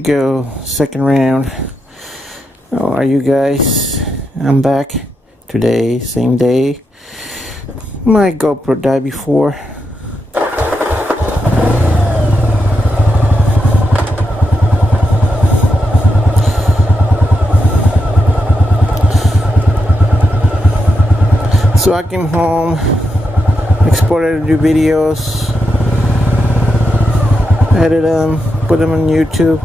we go, second round. How are you guys? I'm back today, same day. My GoPro died before. So I came home, exported a few videos, edited them, put them on YouTube.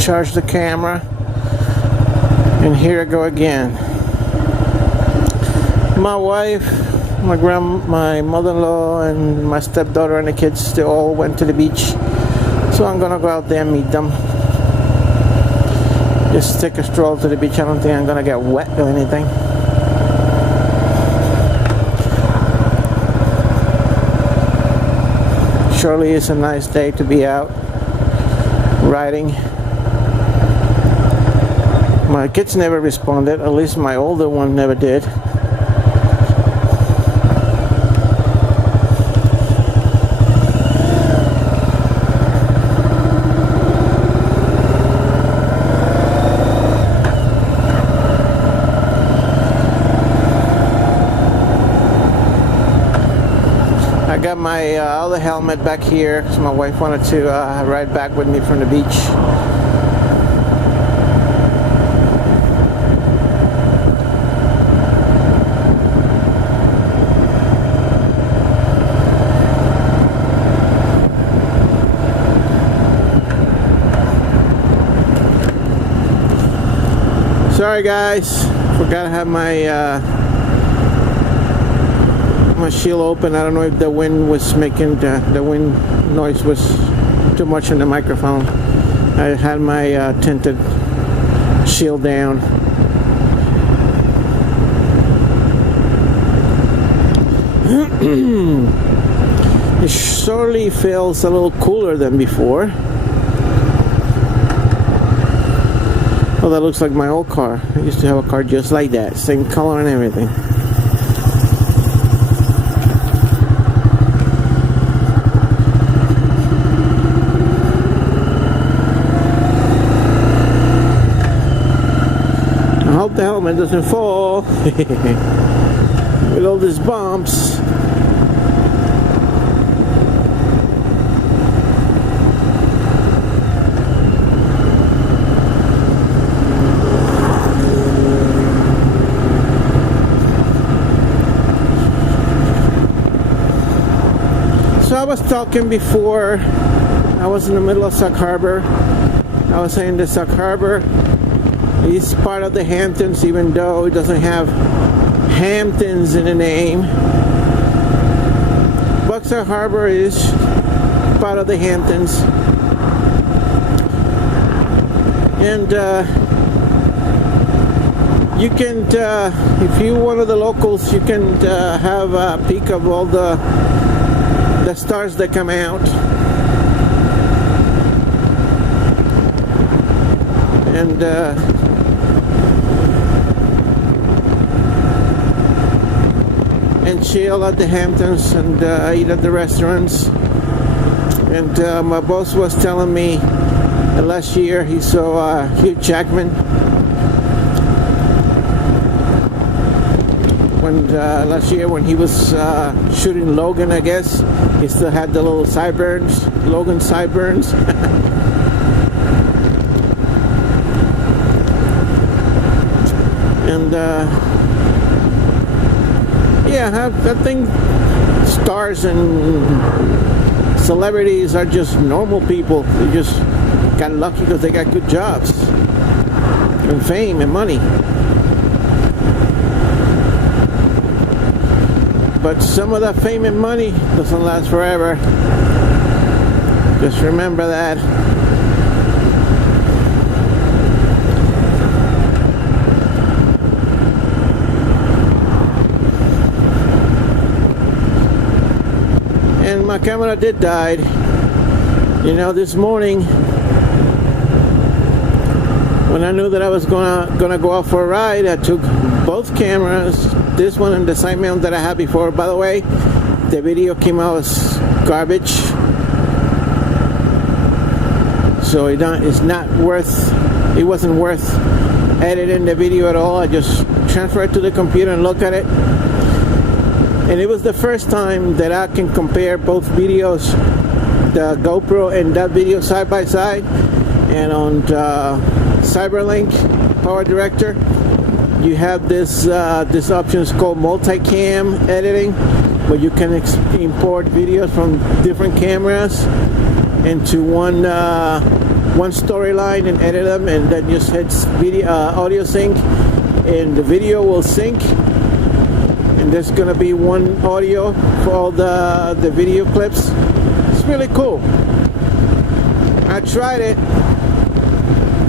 Charge the camera, and here I go again. My wife, my mother-in-law, and my stepdaughter and the kids, they all went to the beach. So I'm gonna go out there and meet them. Just take a stroll to the beach. I don't think I'm gonna get wet or anything. Surely it's a nice day to be out riding. My kids never responded, at least my older one never did. I got my other helmet back here because my wife wanted to ride back with me from the beach. Sorry guys, forgot to have my shield open. I don't know if the wind was making the wind noise was too much in the microphone. I had my tinted shield down. It surely feels a little cooler than before. Oh, that looks like my old car. I used to have a car just like that, same color and everything. I hope the helmet doesn't fall with all these bumps. So I was talking before, I was in the middle of Sauk Harbor. I was saying that Sauk Harbor is part of the Hamptons, even though it doesn't have Hamptons in the name. But Sauk Harbor is part of the Hamptons. And you can, if you're one of the locals, you can have a peek of all the stars that come out. And chill at the Hamptons and eat at the restaurants. And my boss was telling me that last year he saw Hugh Jackman last year when he was shooting Logan, I guess. He still had the little sideburns, Logan sideburns. And yeah, I think stars and celebrities are just normal people. They just got lucky because they got good jobs and fame and money. But some of that fame and money doesn't last forever. Just remember that. And my camera did die. You know, this morning when I knew that I was gonna go out for a ride, I took both cameras, this one and the side mount that I had before. By the way, the video came out as garbage, so it wasn't worth editing the video at all. I just transferred it to the computer and look at it, and it was the first time that I can compare both videos, the GoPro and that video side by side. And on Cyberlink Power Director, you have this option is called multicam editing, where you can import videos from different cameras into one storyline and edit them, and then just hit audio sync, and the video will sync, and there's gonna be one audio for all the video clips. It's really cool. I tried it.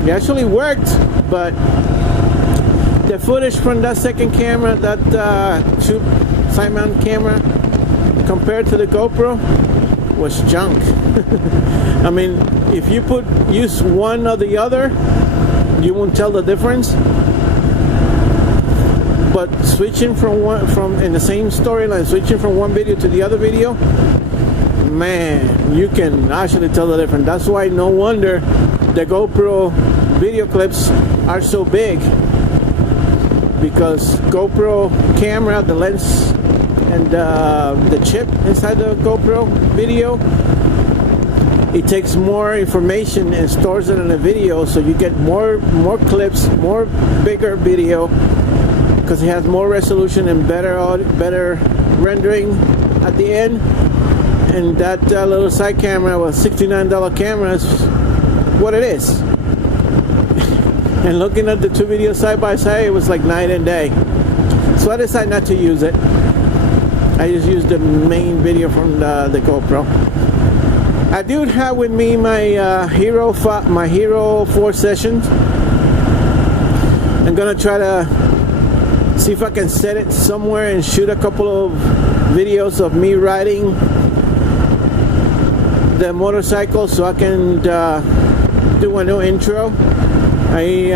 It actually worked, but the footage from that second camera, that tube side mount camera, compared to the GoPro, was junk. I mean, if you use one or the other, you won't tell the difference. But switching from in the same storyline, switching from one video to the other video, man, you can actually tell the difference. That's why no wonder the GoPro video clips are so big, because GoPro camera, the lens and the chip inside the GoPro video, it takes more information and stores it in a video, so you get more clips, bigger video, because it has more resolution and better rendering at the end. And that little side camera was $69 camera is what it is. And looking at the two videos side by side, it was like night and day. So I decided not to use it. I just used the main video from the GoPro. I do have with me my Hero 4 sessions. I'm gonna try to see if I can set it somewhere and shoot a couple of videos of me riding the motorcycle, so I can do a new intro. I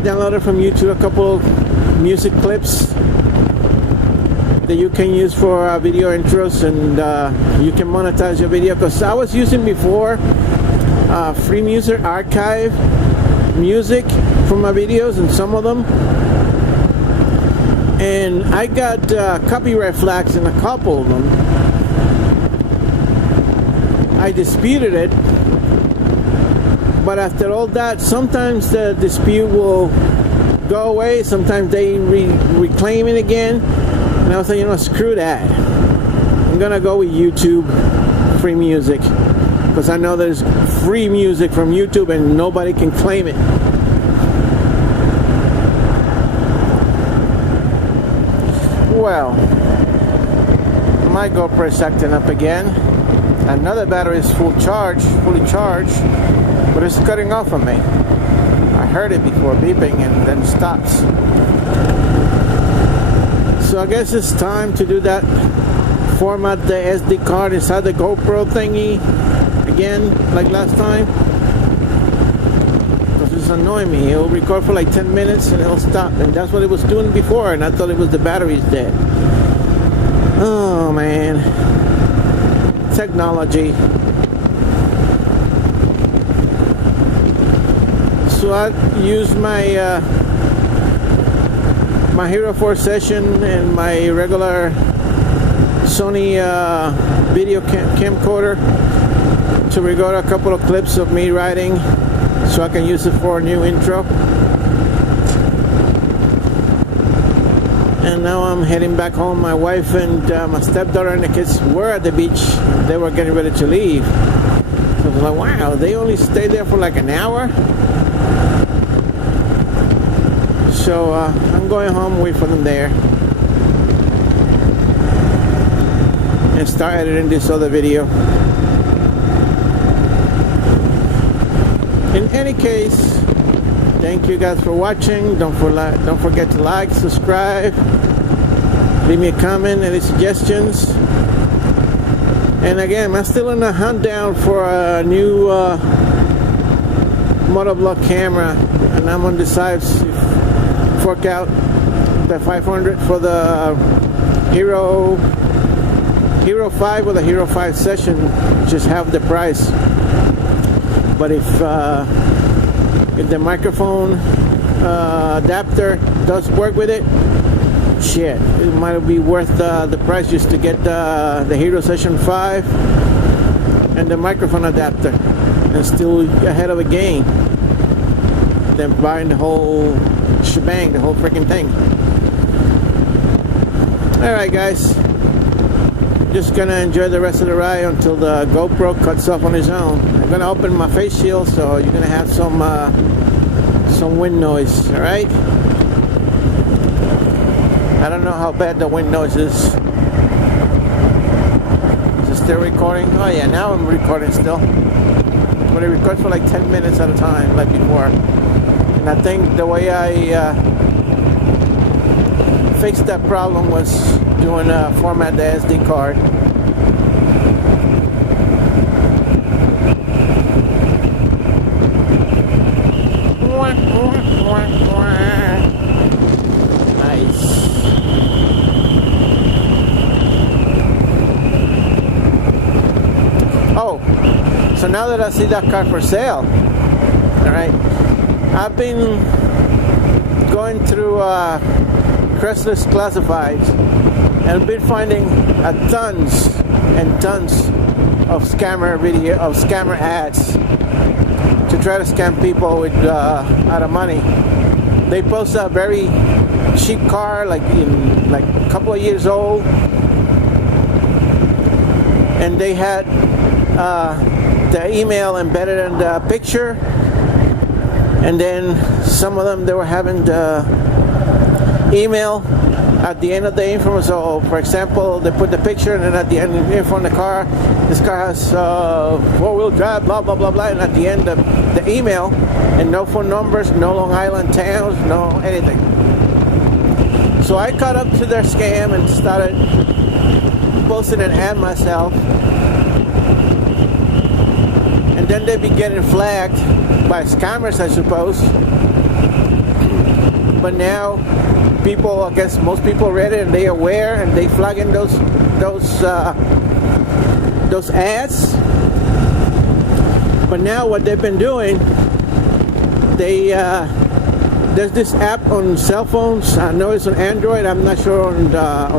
downloaded from YouTube a couple of music clips that you can use for video intros, and you can monetize your video, because I was using before free music archive music from my videos, and some of them, and I got copyright flags in a couple of them. I disputed it, but after all that, sometimes the dispute will go away, sometimes they reclaim it again, and I was like, screw that. I'm gonna go with YouTube free music, because I know there's free music from YouTube and nobody can claim it. Well, my GoPro is acting up again. Another battery is fully charged, but it's cutting off on me. I heard it before beeping and then stops. So I guess it's time to do that. Format the SD card inside the GoPro thingy again, like last time. Because it's annoying me. It'll record for like 10 minutes and it'll stop. And that's what it was doing before, and I thought it was the battery's dead. Oh man. Technology. So I used my my Hero 4 session and my regular Sony video camcorder to record a couple of clips of me riding, so I can use it for a new intro. And now I'm heading back home. My wife and my stepdaughter and the kids were at the beach. They were getting ready to leave. So I was like, wow, they only stayed there for like an hour? So I'm going home, wait for them there, and start editing this other video. In any case, thank you guys for watching. Don't forget to like, subscribe, leave me a comment, any suggestions. And again, I'm still in the hunt down for a new Motovlog camera, and I'm on the side fork out The 500 for the Hero 5 or the Hero 5 Session, just half the price. But if the microphone adapter does work with it, shit, it might be worth the price just to get the Hero Session 5 and the microphone adapter, and still ahead of the game than buying the whole shebang, the whole freaking thing. Alright guys, just gonna enjoy the rest of the ride until the GoPro cuts off on its own. I'm gonna open my face shield, so you're gonna have some wind noise. Alright, I don't know how bad the wind noise is. Is it still recording? Oh yeah, now I'm recording still, but it records for like 10 minutes at a time like before. And I think the way I fixed that problem was doing format the SD card. Nice. Oh, so now that I see that car for sale, all right, I've been going through Craigslist classifieds and been finding tons and tons of scammer ads to try to scam people with out of money. They post a very cheap car, like a couple of years old, and they had the email embedded in the picture, and then some of them they were having the email at the end of the info. So for example, they put the picture, and then at the end of the info on the car, this car has four-wheel drive, blah blah blah blah, and at the end of the email, and no phone numbers, no Long Island towns, no anything. So I caught up to their scam and started posting an ad myself, and then they be getting flagged by scammers, I suppose. But now people, I guess most people read it and they aware, and they flagging those ads. But now what they've been doing, there's this app on cell phones. I know it's on Android. I'm not sure on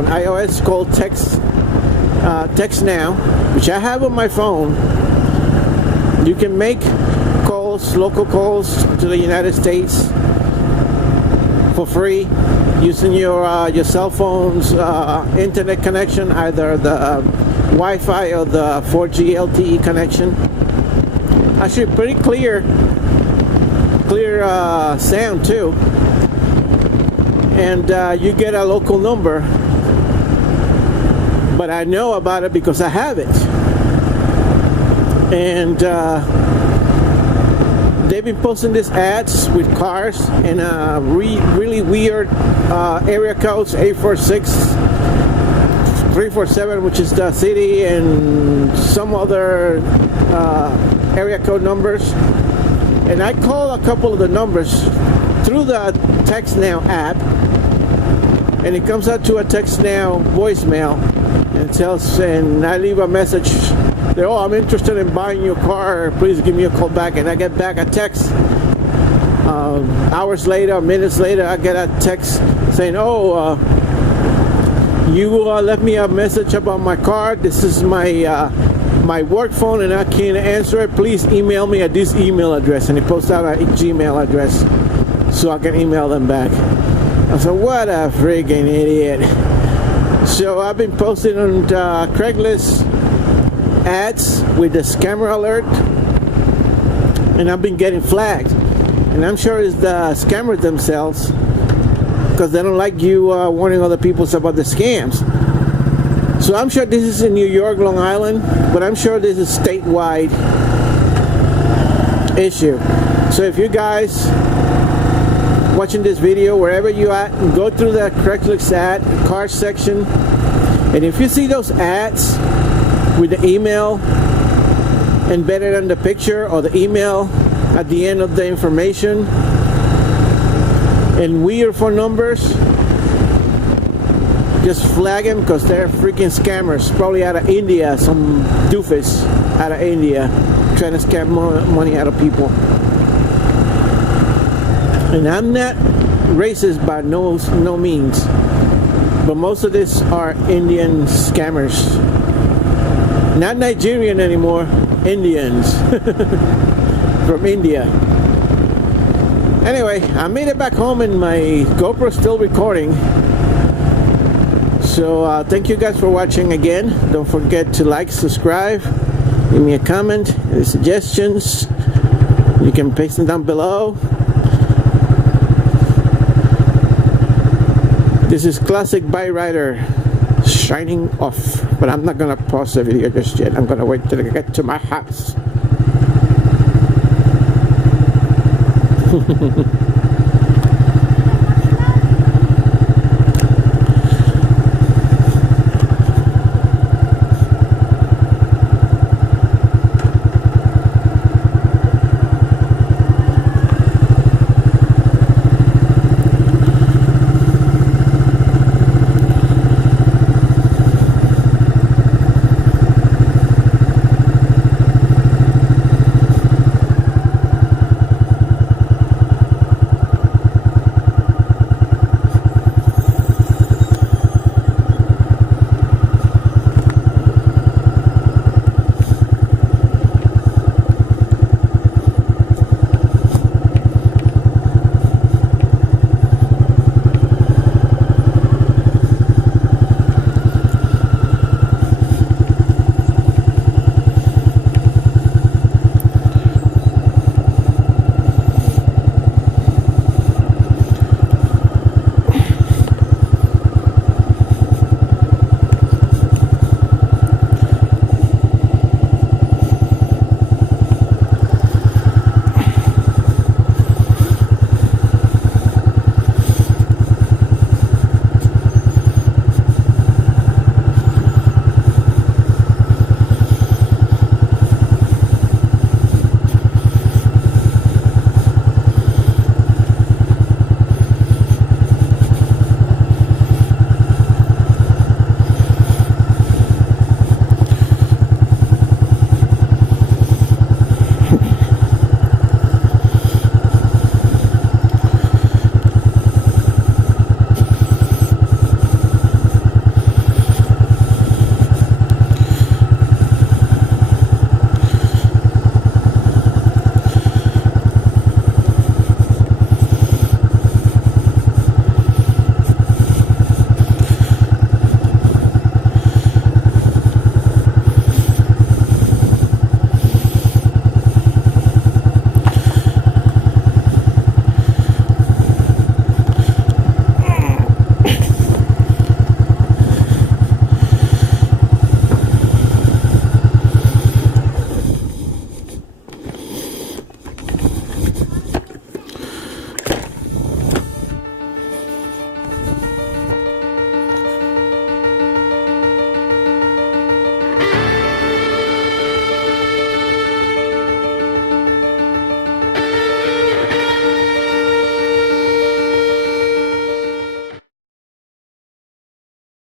iOS, called Text Now, which I have on my phone. You can make calls, local calls to the United States for free using your cell phone's internet connection, either the Wi-Fi or the 4G LTE connection. Actually, pretty clear sound too, and you get a local number. But I know about it because I have it, and they've been posting these ads with cars and really weird area codes, 846, 347, which is the city, and some other area code numbers. And I called a couple of the numbers through the Text Now app, and it comes out to a Text Now voicemail, and I leave a message. Oh, I'm interested in buying your car. Please give me a call back. And I get back a text. Hours later, minutes later, I get a text saying, "Oh, you left me a message about my car. This is my work phone, and I can't answer it. Please email me at this email address." And he posts out a Gmail address so I can email them back. I said, "What a freaking idiot!" So I've been posting on Craigslist ads with the scammer alert, and I've been getting flagged, and I'm sure it's the scammers themselves, because they don't like you warning other people about the scams. So I'm sure this is in New York, Long Island, but I'm sure this is statewide issue. So if you guys watching this video, wherever you at, go through the Craigslist ad car section, and if you see those ads with the email embedded in the picture, or the email at the end of the information, and weird phone numbers, just flag them because they're freaking scammers. Probably out of India, some doofus out of India trying to scam money out of people. And I'm not racist by no means, but most of this are Indian scammers. Not Nigerian anymore, Indians from India. Anyway, I made it back home and my GoPro's still recording. So thank you guys for watching again. Don't forget to like, subscribe, give me a comment, any suggestions. You can paste them down below. This is Classic Bike Rider shining off, but I'm not gonna pause the video just yet. I'm gonna wait till I get to my house.